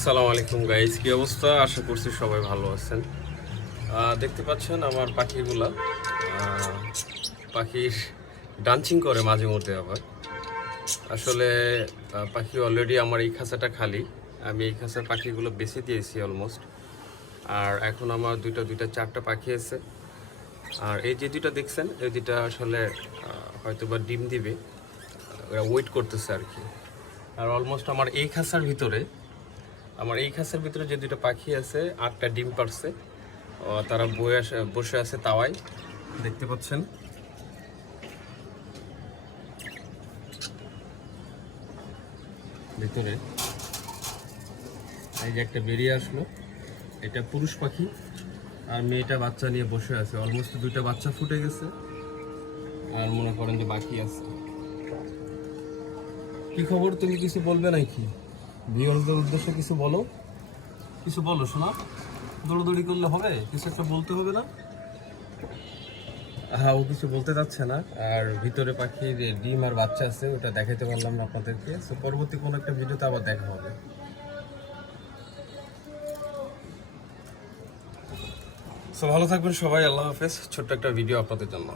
আসসালামু আলাইকুম গাইস, কি অবস্থা? আশা করছি সবাই ভালো আছেন। দেখতে পাচ্ছেন আমার পাখিগুলা পাখির ডান্সিং করে মাঝে মধ্যে। আবার আসলে পাখি অলরেডি আমার এই খাঁচাটা খালি। আমি এই খাঁচার পাখিগুলো বেছে দিয়েছি অলমোস্ট। আর এখন আমার দুইটা চারটা পাখি আছে। আর এই যে দুইটা দেখছেন, এই দুইটা আসলে হয়তো বা ডিম দিবে, ওরা ওয়েট করতেছে আর কি। আর অলমোস্ট আমার এই খাঁচার ভিতরে যে দুটো পাখি আছে, 8টা ডিম পারছে। তারা বসে আছে তাওয়ায়, দেখতে পাচ্ছেন। ভিতরে এই যে একটা বেরিয়ে আসলো, এটা পুরুষ পাখি। আর মেয়েটা বাচ্চা নিয়ে বসে আছে। অলমোস্ট 2টা বাচ্চা ফুটে গেছে, আর মনে করেন যে বাকি আছে। কি খবর? তুমি কিছু বলবে নাকি? ভিউয়ারদের উদ্দেশ্যে কিছু বলো শোনা। দৌড়দৌড়ি করলে হবে? কিছু একটা বলতে হবে না? হ্যাঁ, ও কিছু বলতে চাচ্ছে না। আর ভিতরে পাখির ডিম আর বাচ্চা আছে, ওটা দেখাইতে পারলাম না আপনাদেরকে। সো পরবর্তী কোনো একটা ভিডিওতে আবার দেখা হবে। সো ভালো থাকবেন সবাই, আল্লাহ হাফেজ। ছোট্ট একটা ভিডিও আপনাদের জন্য।